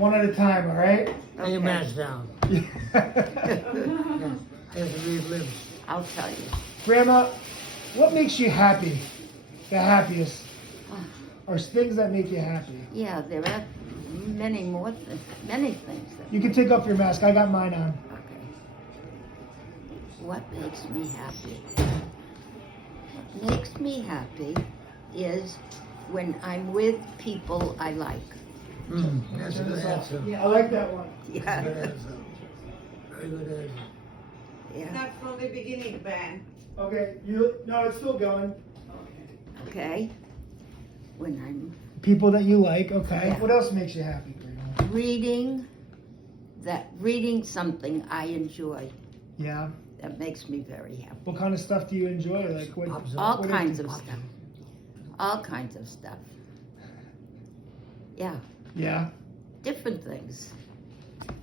One at a time, all right? Lay your mask down. Yeah. I have to read lips. I'll tell you. Grandma, what makes you happy? The happiest? Or things that make you happy? Yeah, there are many more things, many things. You can take off your mask. I got mine on. Okay. What makes me happy? What makes me happy is when I'm with people I like. That's a good answer. I like that one. That's a Yeah. good answer. Very good answer. Yeah. Not from the beginning, Ben. Okay, no, it's still going. Okay. When I'm People that you like, okay. Yeah. What else makes you happy, Grandma? reading something I enjoy, Yeah. that makes me very happy. What kind of stuff do you enjoy? Like what? Pops All what do you kinds think? of stuff. All kinds of stuff. Yeah. Yeah. Different things.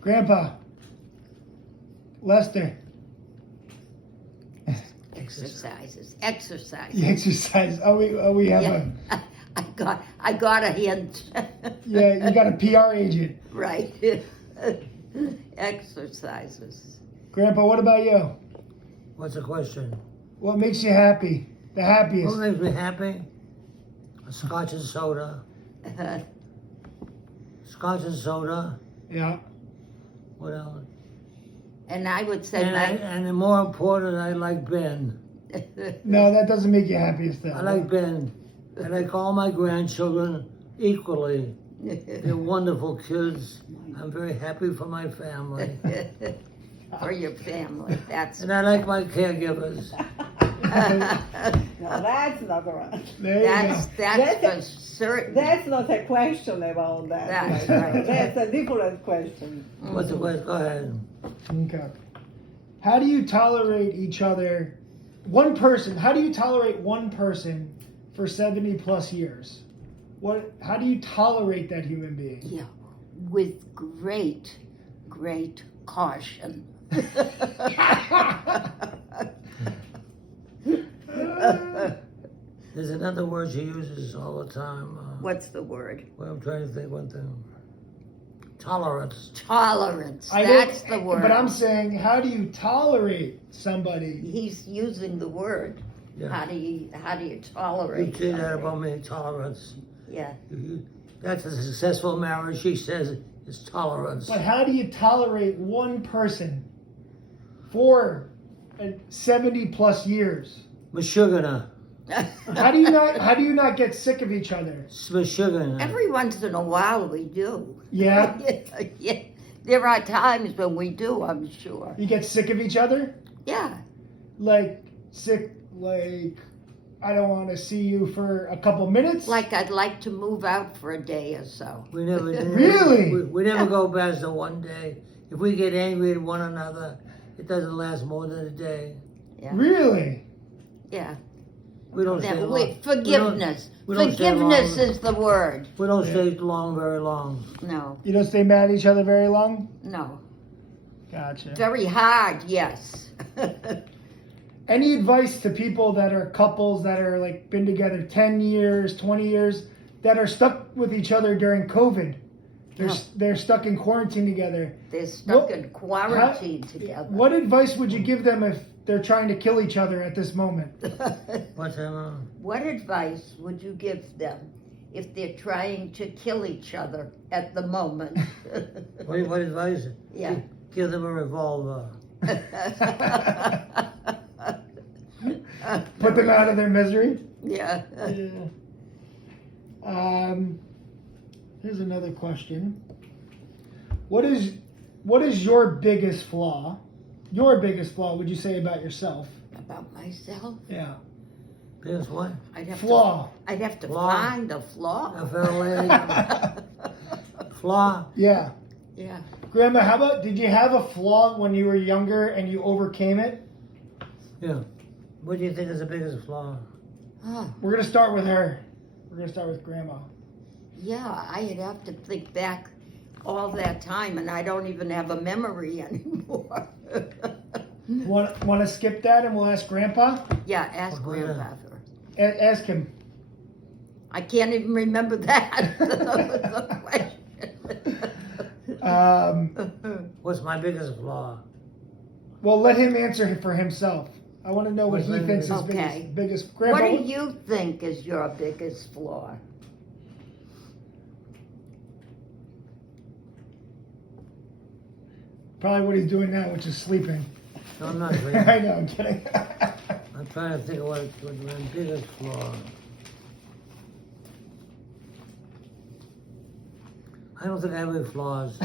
Grandpa. Lester. Exercises. The Exercises. exercise. We have Yeah. a I got a hint. yeah. You got a PR agent. Right. Exercises. Grandpa, what about you? What's the question? What makes you happy? The happiest. What makes me happy? A scotch and soda. Scotch and soda. Yeah. What else? And I would say And more important, I like Ben. No, that doesn't make you happy still. I like Ben. I like all my grandchildren equally. They're wonderful kids. I'm very happy for my family. for your family. That's And I like my caregivers. No, that's not right. There you that's for certain. That's not a question about that. That's right. That's a different question. What's the question? Go ahead. go. Okay. How do you tolerate each other? One person. How do you tolerate one person for 70 plus years? How do you tolerate that human being? Yeah, with great caution. There's another word she uses all the time. What's the word? Well, I'm trying to think one thing. Tolerance. Tolerance. I That's don't- the word. But I'm saying, how do you tolerate somebody? He's using the word. Yeah. How do you You tolerate? say that something? about me, tolerance. Yeah. That's a successful marriage. She says it's tolerance. But how do you tolerate one person for 70 plus years? Mashugana. How do you not get sick of each other? Mashugana. Every once in a while we do. Yeah? Yeah. There are times when we do, I'm sure. You get sick of each other? Yeah. Like sick, like I don't want to see you for a couple minutes? Like I'd like to move out for a day or so. We never Really? We never go past the one day. If we get angry at one another, it doesn't last more than a day. Yeah. Really? Yeah. We don't stay That, long. wait, forgiveness. we don't stay Forgiveness long. is the word. We don't stay long, very long. No, You don't stay mad at each other very long? no. Gotcha. Very hard, yes. Any advice to people that are couples that are like been together 10 years, 20 years, that are stuck with each other during COVID? They're stuck in quarantine together. They're stuck What- in quarantine together. What advice would you give them if they're trying to kill each other at this moment? What's that? What advice would you give them if they're trying to kill each other at the moment? What advice? Yeah. Give them a revolver. Put them out of their misery? Yeah. Here's another question. What is your biggest flaw? Your biggest flaw, would you say, about yourself? About myself? Yeah. Guess what? Flaw. I'd have to Flaw. find a flaw. A fair lady. Flaw. Yeah. Yeah. Grandma, how about, did you have a flaw when you were younger and you overcame it? Yeah. What do you think is the biggest flaw? Oh, We're going to start with her. We're going to start with Grandma. yeah, I'd have to think back all that time, and I don't even have a memory anymore. Want to skip that and we'll ask Grandpa? Yeah, ask Oh, yeah. Grandfather. Ask him. I can't even remember that. The question. What's my biggest flaw? Well, let him answer for himself. I want to know what What's he my thinks his Okay. biggest. What Grandpa, do you think is your biggest flaw? Probably what he's doing now, which is sleeping. No, I'm not I really. know, I'm kidding. I'm trying to think of what my biggest flaw. I don't think I have any flaws.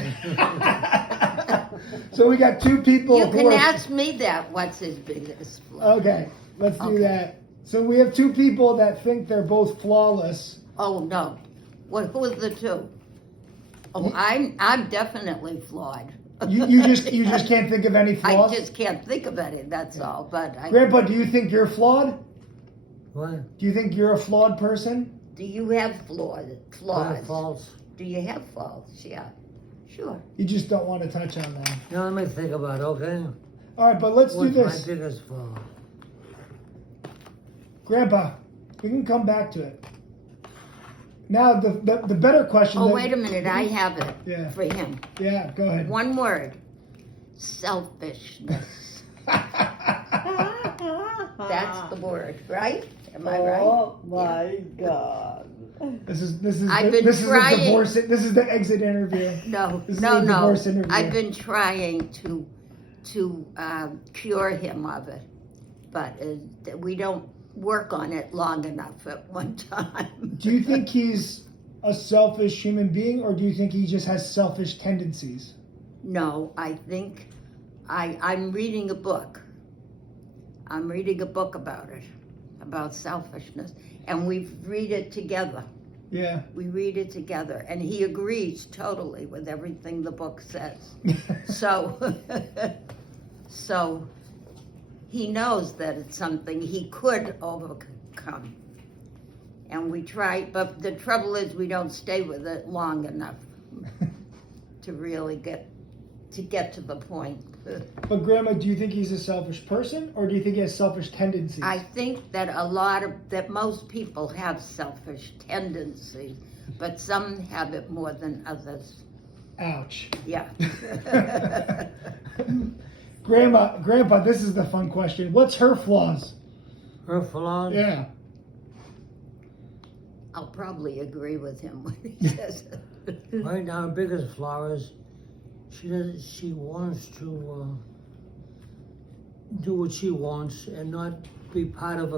So we got two people You who can are. ask me that. What's his biggest flaw? Okay, let's do Okay. that. So we have two people that think they're both flawless. Oh no. What? Who are the two? Oh, I'm definitely flawed. You just can't think of any I flaws. just can't think of any. That's all. But Grandpa, do you think you're flawed? What? Do you think you're a flawed person? do you have flaws? Flaws? False. Do you have faults? Yeah. Sure. You just don't want to touch on them. Now let me think about it, okay? All right, but let's do What's this. my biggest flaw? Grandpa, we can come back to it. Now, the better question. Oh, that- wait a minute. I have it Yeah. for him. Yeah, go ahead. One word. Selfishness. That's the word, right? Am I right? Oh my God. This is I've the, been this trying- is a divorce. This is the exit interview. No, This is no, a no. divorce interview. I've been trying to cure him of it, but we don't work on it long enough at one time. Do you think he's a selfish human being, or do you think he just has selfish tendencies? No, I think I'm reading a book. I'm reading a book about it, about selfishness, and we read it together. Yeah. We read it together, and he agrees totally with everything the book says. So, so he knows that it's something he could overcome. And we try, but the trouble is we don't stay with it long enough to really get to the point. But Grandma, do you think he's a selfish person, or do you think he has selfish tendencies? I think that that most people have selfish tendencies, but some have it more than others. Ouch. Yeah. Grandpa, this is the fun question. What's her flaws? Her flaws? Yeah. I'll probably agree with him when he says it. Right now, her biggest flaw is she wants to do what she wants and not be part of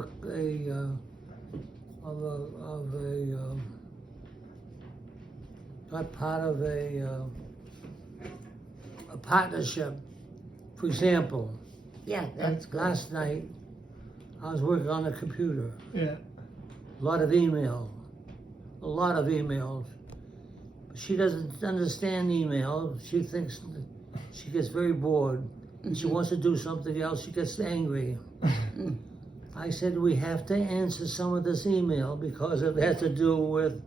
not part of a partnership. For example, Yeah, that's good. last night I was working on the computer. Yeah. A lot of emails. She doesn't understand email. She thinks she gets very bored. And she wants to do something else. She gets angry. I said, we have to answer some of this email because it has to do with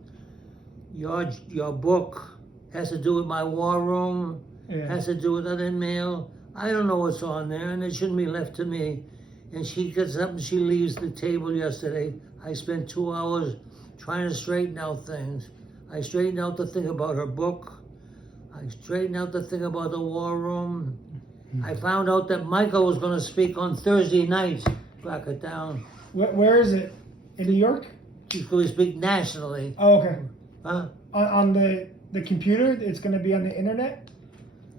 your book, has to do with my war room, Yeah. has to do with other mail. I don't know what's on there, and it shouldn't be left to me. And she gets up and she leaves the table yesterday. I spent 2 hours trying to straighten out things. I straightened out the thing about her book. I straightened out the thing about the war room. I found out that Michael was going to speak on Thursday night. Back it down. Where is it? In New York? She's going to speak nationally. Oh, okay. Huh? On the computer? It's going to be on the internet?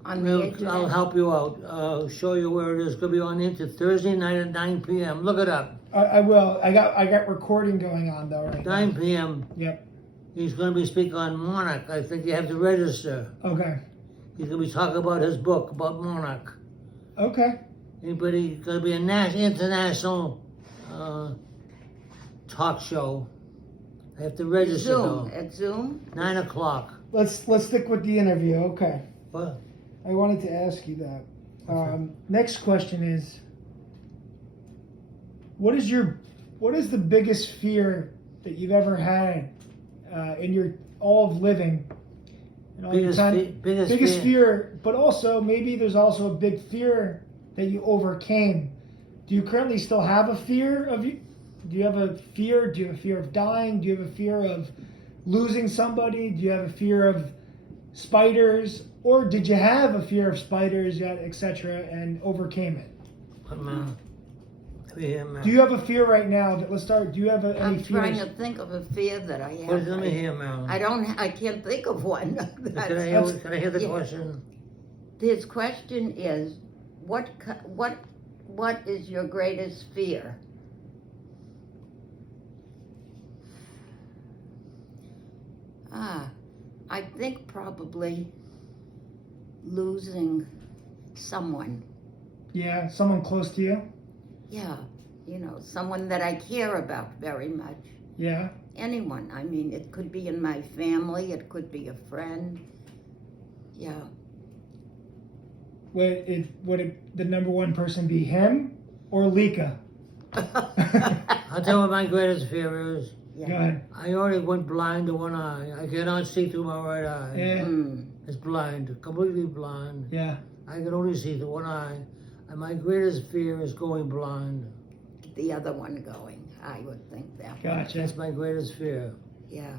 On the I'll internet. help you out. Show you where it is. It's going to be on into Thursday night at 9 p.m. Look it up. I will. I got recording going on though right now. 9 p.m. Yep. He's going to be speaking on Monarch. I think you have to register. Okay. He's going to be talking about his book about Monarch. Okay. Anybody going to be an international talk show. I have to register Zoom. though. At Zoom? 9 o'clock. Let's stick with the interview. Okay. What? I wanted to ask you that. Next question is, what is the biggest fear that you've ever had in your all of living? You know, Biggest your fe- biggest biggest fear. fear, but also maybe there's also a big fear that you overcame. Do you currently still have a fear of you? Do you have a fear? Do you have a fear of dying? Do you have a fear of losing somebody? Do you have a fear of spiders, or did you have a fear of spiders, yet, etc., and overcame it? Do Do you have a fear right now? Let's start. Do you have any I'm trying fears? to think of a fear that I Well, have. let me hear, Marilyn. I can't think of one. Can I hear the yeah. question? His question is, what is your greatest fear? I think probably losing someone. Yeah, someone close to you. Yeah, someone that I care about very much. Yeah. Anyone. I mean, it could be in my family, it could be a friend. Yeah. Would the number one person be him or Lika? I'll tell you what my greatest fear is. Yeah. Go ahead. I already went blind to one eye. I cannot see through my right eye. Yeah. It's blind, completely blind. Yeah. I can only see through one eye. And my greatest fear is going blind. The other one going, I would think that. Gotcha. That's my greatest fear. Yeah.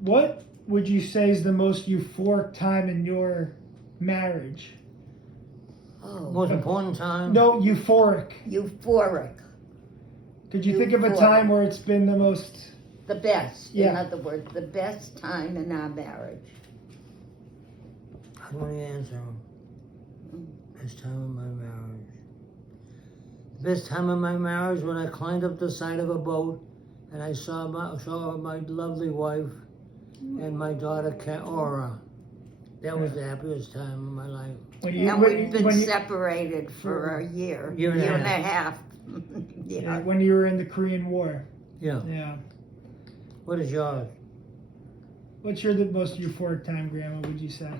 What would you say is the most euphoric time in your marriage? Oh. Most important time? No, euphoric. Euphoric. Could you think of a Euphoric. time where it's been the most? The best. Yeah. In other words, the best time in our marriage. I'm going to answer. Best time of my marriage. Best time of my marriage when I climbed up the side of a boat and I saw my lovely wife and my daughter Aura. That was the happiest time of my life. And we've been separated for a year and a half. Yeah. When you were in the Korean War. Yeah. Yeah. What is yours? What's the most euphoric time, Grandma, would you say?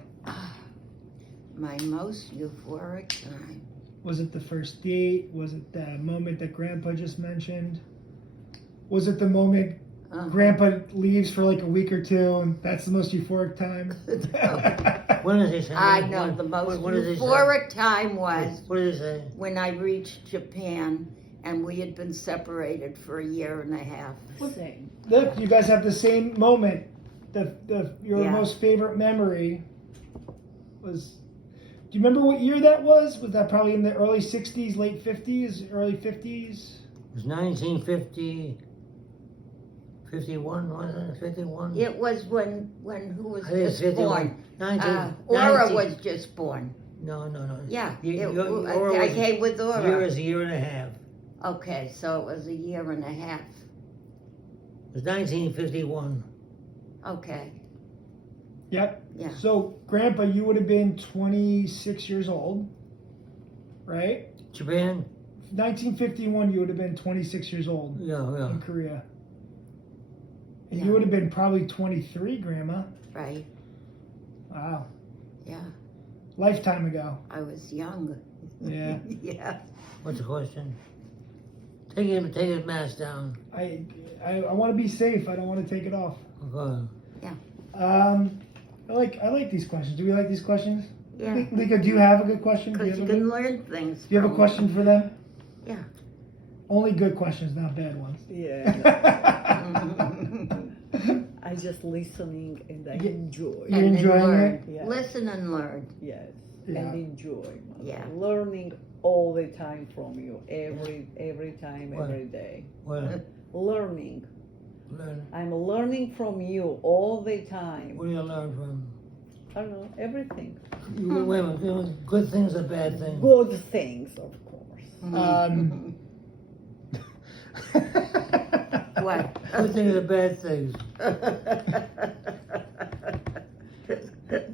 My most euphoric time. Was it the first date? Was it the moment that Grandpa just mentioned? Was it the moment Grandpa leaves for like a week or two and that's the most euphoric time? What does he say? I know the most what does he euphoric time was What does he say? when I reached Japan and we had been separated for a year and a half. Same. Look, you guys have the same moment. Your Yeah. most favorite memory was. Do you remember what year that was? Was that probably in the early 60s, late 50s, early 50s? It was 1950, 51, wasn't it? 51? It was when who was I think it's just 51. born? 19, Aura 19 was just born. No. Yeah, Aura I was- came with Aura. Year is a year and a half. Okay, so it was a year and a half. It was 1951. Okay, Yep. yeah. So, Grandpa, you would have been 26 years old, right? Japan? 1951, you would have been 26 years old Yeah. in Korea. And Yeah. you would have been probably 23, Grandma. Right, Wow. yeah. Lifetime ago. I was young. Yeah. Yeah. What's the question? Take his mask down. I want to be safe. I don't want to take it off. Okay. I like these questions. Do we like these questions? Yeah. Lika, do you have a good question? Do Because you have a can good- learn things. do you have a from question for them? Yeah. Only good questions, not bad ones. Yeah. I just listening and I Yeah. enjoy. You're And then enjoying learn. it? Yeah. Listen and learn. Yes. Yeah. And enjoy. Yeah. Learning all the time from you. Every time, What? every day. Well, Learning. learn. I'm learning from you all the time. What do you learn from? I don't know, everything. Wait a minute. Good things or bad things? Good things, of course. What? Good things or bad things?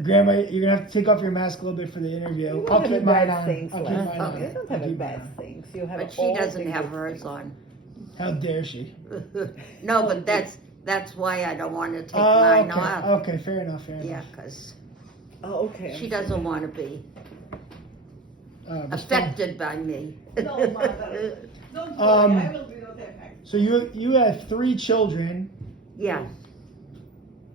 Grandma, you're gonna have to take off your mask a little bit for the interview. You I'll don't keep have mine bad on. things I'll like keep mine that. on. You don't I'll have keep mine bad on. things. You have But she all doesn't the have good hers things. on. How dare she? No, but that's why I don't want to take Oh, mine okay. off. Okay, fair enough. Yeah, because Oh, okay. she doesn't want to be Respond. affected by me. No, mother. Don't worry, Um, I will be not affected. So you have 3 children: Yeah,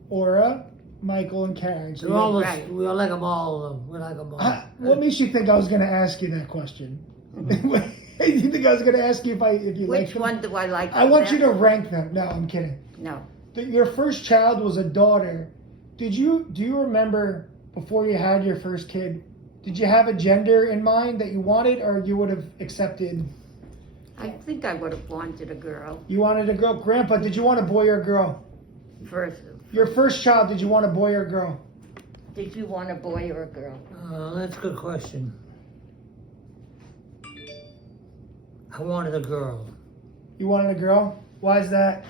Aura, Michael, and Karen. So They're all Right. we like them all. We like them all. what makes you think I was gonna ask you that question? You think I was gonna ask you if you like which them? one do I like? I want the you to best? rank them. No, I'm kidding. No, Your first child was a daughter. do you remember before you had your first kid? Did you have a gender in mind that you wanted, or you would have accepted? I think I would have wanted a girl You wanted a girl. Grandpa, did you want a boy or a girl? first. Your first child, did you want a boy or a girl? Did you want a boy or a girl? That's a good question. I wanted a girl. You wanted a girl? Why is that?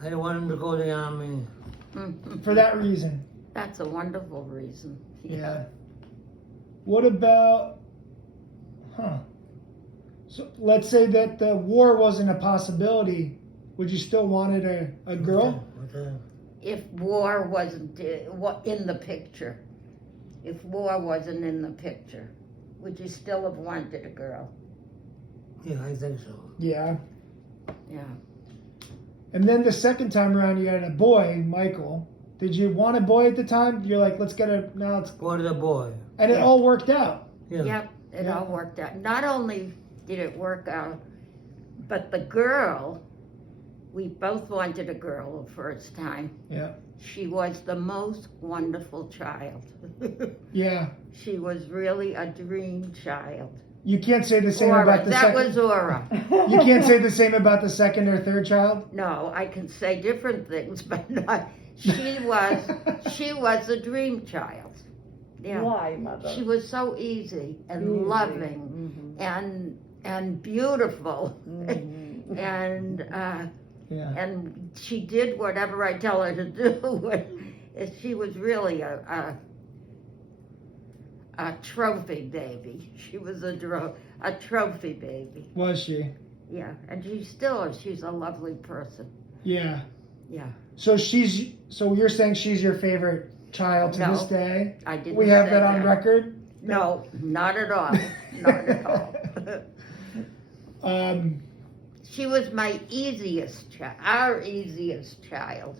I didn't want him to go to the army. For that reason. That's a wonderful reason. Yeah. What about, so let's say that the war wasn't a possibility. Would you still wanted a girl? If war wasn't in the picture, if war wasn't in the picture, would you still have wanted a girl? Yeah, I think so. Yeah. Yeah. And then the second time around, you had a boy, Michael. Did you want a boy at the time? You're like, let's get a, now let's, Wanted a boy. and it all worked out. Yeah. Yep, it Yeah. all worked out. Not only did it work out, but the girl, we both wanted a girl the first time. Yeah. She was the most wonderful child. Yeah. She was really a dream child. You can't say the same Aura, about the that second. was Aura. You can't say the same about the second or third child. No, I can say different things, but not. She was a dream child. Yeah. Why, mother? She was so easy and Easy. loving and beautiful and Yeah. and she did whatever I tell her to do. She was really a trophy baby. She was a trophy baby. Was she? Yeah, and she's a lovely person. Yeah. Yeah. So so you're saying she's your favorite child to No, this day? I didn't We have say that on record? No, not at all. Not at all. She was my easiest child, our easiest child.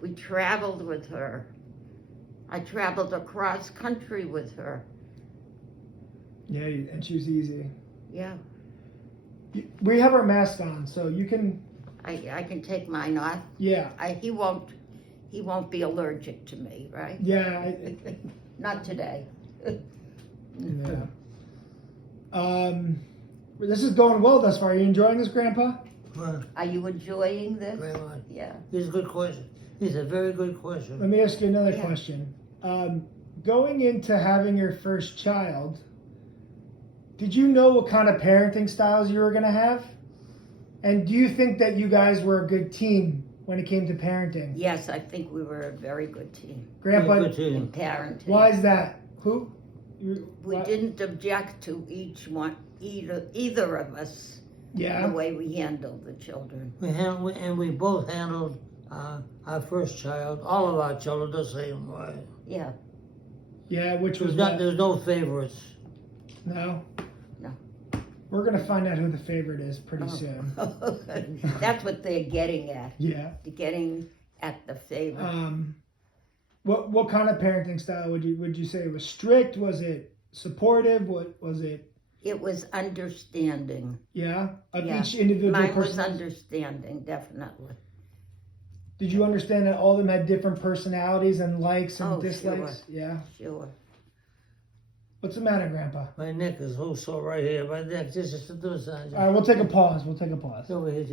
We traveled with her. I traveled across country with her. Yeah, and she was easy. Yeah, We have our mask on, so you can, I can take mine off. yeah. He won't be allergic to me, right? Yeah. Not today. Yeah. This is going well thus far. Are you enjoying this, Grandpa? Well, Are you enjoying this? very much. Yeah. It's a good question. It's a very good question. Let me ask you another Yeah. question. Going into having your first child, did you know what kind of parenting styles you were going to have? And do you think that you guys were a good team when it came to parenting? Yes, I think we were a very good team Grandpa, Very good in team. parenting. why is that? Who? We didn't object to either of us the Yeah. way we handled the children. We both handled our first child, all of our children, the same way. Yeah. Yeah, which was what? There's no favorites. No? No. We're going to find out who the favorite is pretty Oh. soon. That's what they're getting at. Yeah. They're getting at the favorite. What kind of parenting style would you say? It was strict? Was it supportive? What was it? It was understanding. Yeah, of Yeah. each individual Mine was person. understanding, definitely. Did you understand that all of them had different personalities and likes and Oh, dislikes? Yeah. Sure. What's the matter, Grandpa? My neck is so sore right here. My neck, just to the side. All right, we'll take a pause. We'll take a pause. Over here, just.